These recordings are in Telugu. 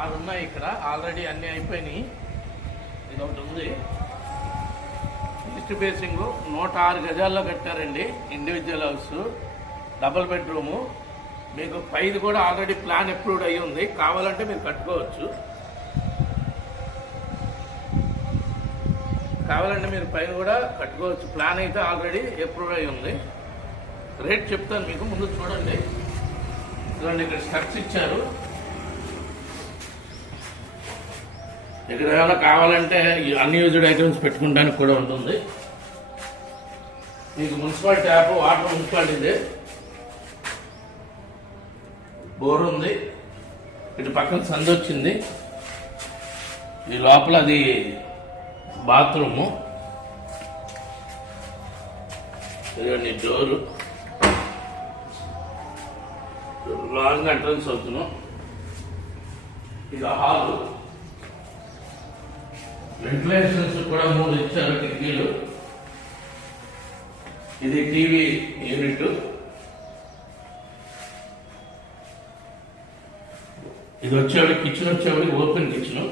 ఆరు ఉన్నాయి ఇక్కడ ఆల్రెడీ అన్ని అయిపోయినాయి. ఇది ఒకటి ఉంది. ఈస్ట్ ఫేసింగ్ నూట ఆరు గజాల్లో కట్టారండి ఇండివిజువల్ హౌస్ డబుల్ బెడ్రూము మీకు పైది కూడా ఆల్రెడీ ప్లాన్ అప్రూవ్డ్ అయ్యి ఉంది. కావాలంటే మీరు కట్టుకోవచ్చు. కావాలంటే మీరు పైన కూడా కట్టుకోవచ్చు. ప్లాన్ అయితే ఆల్రెడీ అప్రూవ్ అయి ఉంది. రేట్ చెప్తాను మీకు ముందు చూడండి. చూడండి ఇక్కడ స్టెప్స్ ఇచ్చారు. ఇక్కడ ఏమైనా కావాలంటే అన్యూజ్డ్ ఐటమ్స్ పెట్టుకోవడానికి కూడా ఉంటుంది. మీకు మున్సిపల్ ట్యాప్ వాటర్ మున్సిపాలిటీదే బోర్ ఉంది. ఇటు పక్కన సందు వచ్చింది. ఈ లోపల అది బాత్రూము. ఇదిగోండి డోరు. లాంగ్ ఎంట్రన్స్ అవుతున్నాం ఇది హాలు. వెంటిలేషన్స్ కూడా మూడు ఇచ్చారు కిటికీలు. ఇది టీవీ యూనిట్. ఇది వచ్చేవాడు కిచెన్ వచ్చేవాడికి ఓపెన్ కిచెన్.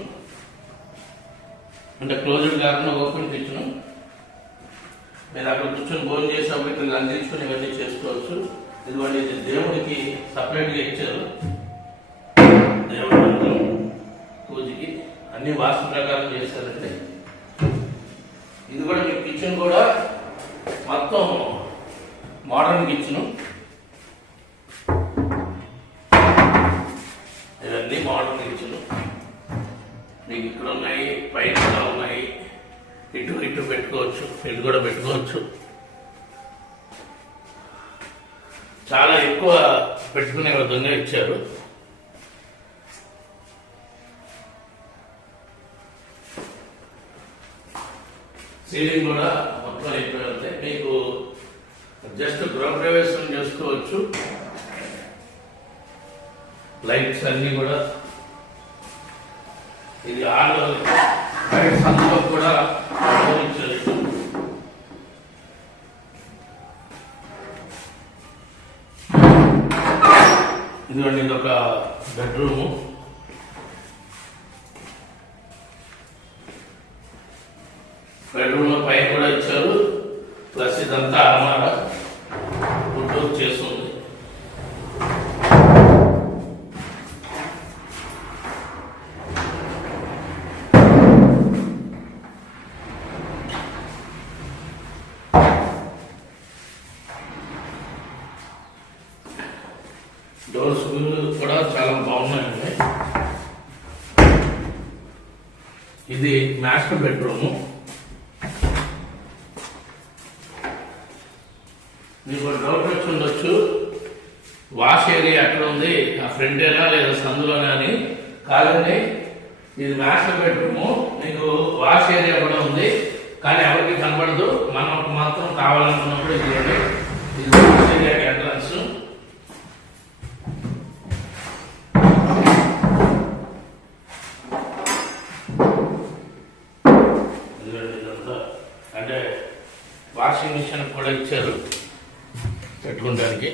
అంటే క్లోజ్డ్ కాకుండా ఓపెన్ కిచెన్. మీరు అక్కడ కూర్చొని భోజనం చేసేప్పుడు ఇక్కడ అందించుకొని ఇవన్నీ చేసుకోవచ్చు. ఇదిగోండి ఇది దేవుడికి సపరేట్గా ఇచ్చారు. దేవుడి పూజకి అన్ని వాస్తు ప్రకారం చేశారండి ఇది కూడా మీ కిచెన్ కూడా మొత్తం మోడర్న్ కిచెన్ ఇవన్నీ మోడర్న్ నీకు ఇక్కడ ఉన్నాయి పైన కూడా ఉన్నాయి. ఇటు ఇటు పెట్టుకోవచ్చు ఇటు కూడా పెట్టుకోవచ్చు. చాలా ఎక్కువ పెట్టుకునే విధంగా ఇచ్చారు. సీలింగ్ కూడా మొత్తం అయిపోయింది మీకు జస్ట్ గృహప్రవేశం చేసుకోవచ్చు. లైట్స్ అన్నీ కూడా ఇది ఆరు సందులో కూడా ఉపయోగించారు ఇది ఒక బెడ్రూము. బెడ్రూమ్లో పైన కూడా ఇచ్చారు. ప్లస్ ఇదంతా అన్నారా డోర్స్ కూడా చాలా బాగున్నాయండి. ఇది మాస్టర్ బెడ్రూము మీకు డౌట్ వచ్చి ఉండొచ్చు. వాష్ ఏరియా ఎక్కడ ఉంది? ఆ ఫ్రంట్ ఏనా లేదా సందులోనే అని కాదండి. ఇది మాస్టర్ బెడ్రూము మీకు వాష్ ఏరియా కూడా ఉంది. కానీ ఎవరికి కనబడదు. మనం మాత్రం కావాలనుకున్నప్పుడు ఇది ఇది వాష్ ఏరియా ఎంట్రన్స్ ఇచ్చారు పెట్టుకోవడానికి.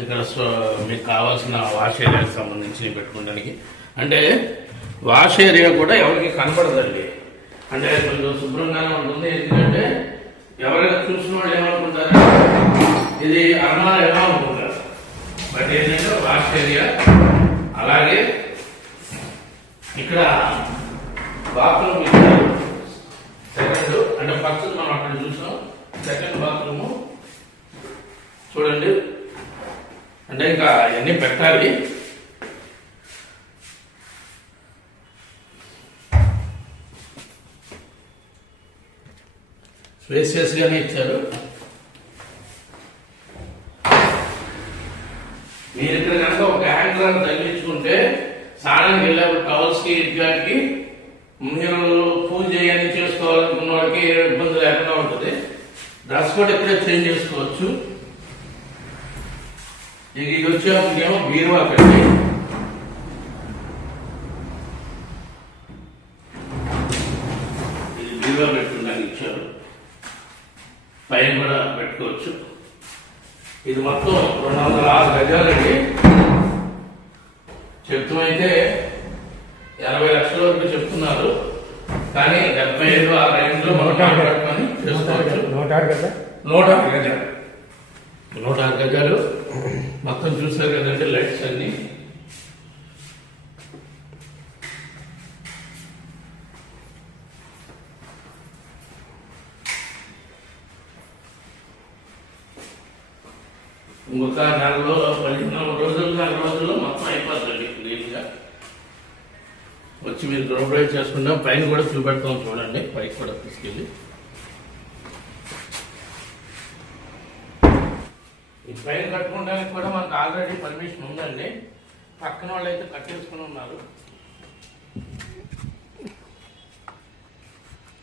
ఇక్కడ సో మీకు కావాల్సిన వాష్ ఏరియాకి సంబంధించి పెట్టుకోవడానికి. అంటే వాష్ ఏరియా కూడా ఎవరికి కనపడదండి అంటే కొంచెం శుభ్రంగానే ఉంటుంది. ఎందుకంటే ఎవరైనా చూసిన వాళ్ళు ఏమనుకుంటారు? ఇది అర్మాన్ ఎలా అనుకుంటారు? బట్ ఏంటంటే వాష్ ఏరియా. అలాగే ఇక్కడ బాత్రూమ్ ఇచ్చారు. సెకండ్ అంటే ఫస్ట్ మనం అక్కడ చూసాం. Second bathroom. చూడండి. అంటే ఇంకా అవన్నీ పెట్టాలి. స్పేసియస్ ఇచ్చారు. మీరు ఇక్కడ కనుక ఒక హ్యాంగర్ తగిలించుకుంటే స్నానానికి వెళ్ళేప్పుడు టవల్స్కి ఇట్లాంటికి మీరు పూజ చేయని చేసుకోవాలనుకున్న వాళ్ళకి ఇబ్బంది లేకుండా డ్రెస్ కూడా ఇక్కడే చేంజ్ చేసుకోవచ్చు ఇక ఇది వచ్చేమో బీరువా కట్టి ఇది బీరువా పెట్టుకోవడానికి ఇచ్చారు పైన కూడా పెట్టుకోవచ్చు. ఇది మొత్తం రెండు వందల ఆరు గజాలండి చెప్తుమైతే ఎనభై లక్షల వరకు చెప్తున్నారు. కానీ డెబ్బై ఐదు ఆ రేంజ్లో మనం నూట ఆరు కదా? నూట ఆరు గజాలు. నూట ఆరు గజాలు. మొత్తం చూసారు కదండి లైట్స్ అన్ని. ఇంకొక నెలలో పదిహేను రోజులు నెల రోజుల్లో మొత్తం అయిపోతుంది క్లీన్గా వచ్చి మీరు గ్రౌండ్ చేసుకుంటాం పైన కూడా చూపెడతాం చూడండి. పైకి కూడా తీసుకెళ్ళి. ట్రైన్ పైన కట్టుకోవడానికి కూడా మనకు ఆల్రెడీ పర్మిషన్ ఉందండి. పక్కన వాళ్ళు అయితే కట్టేసుకుని ఉన్నారు.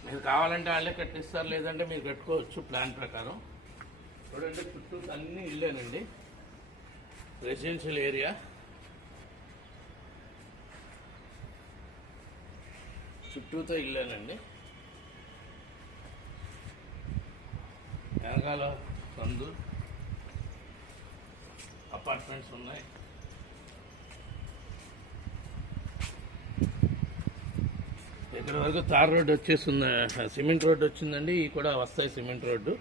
మీరు కావాలంటే వాళ్ళే కట్టిస్తారు లేదంటే మీరు కట్టుకోవచ్చు ప్లాన్ ప్రకారం. చూడండి చుట్టూ అన్నీ ఇల్లేనండి. రెసిడెన్షియల్ ఏరియా చుట్టూతో ఇల్లేనండి. వెనకాల సందు. అపార్ట్మెంట్స్ ఉన్నాయి. ఇక్కడ వరకు తార్ రోడ్ వచ్చేస్తుంది సిమెంట్ రోడ్ వచ్చిందండి ఇవి కూడా వస్తాయి సిమెంట్ రోడ్డు.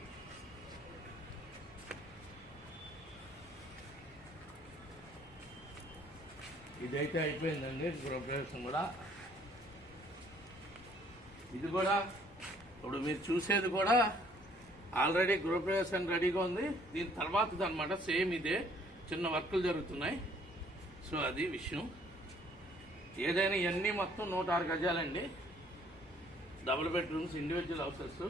ఇదైతే అయిపోయిందండి గృహప్రవేశం కూడా. ఇది కూడా ఇప్పుడు మీరు చూసేది కూడా ఆల్రెడీ గృహప్రవేశం రెడీగా ఉంది. దీని తర్వాతది అనమాట సేమ్ ఇదే. చిన్న వర్కులు జరుగుతున్నాయి. సో అది విషయం. ఏదైనా ఇవన్నీ మొత్తం నూట ఆరు గజాలండి. Double bedrooms individual houses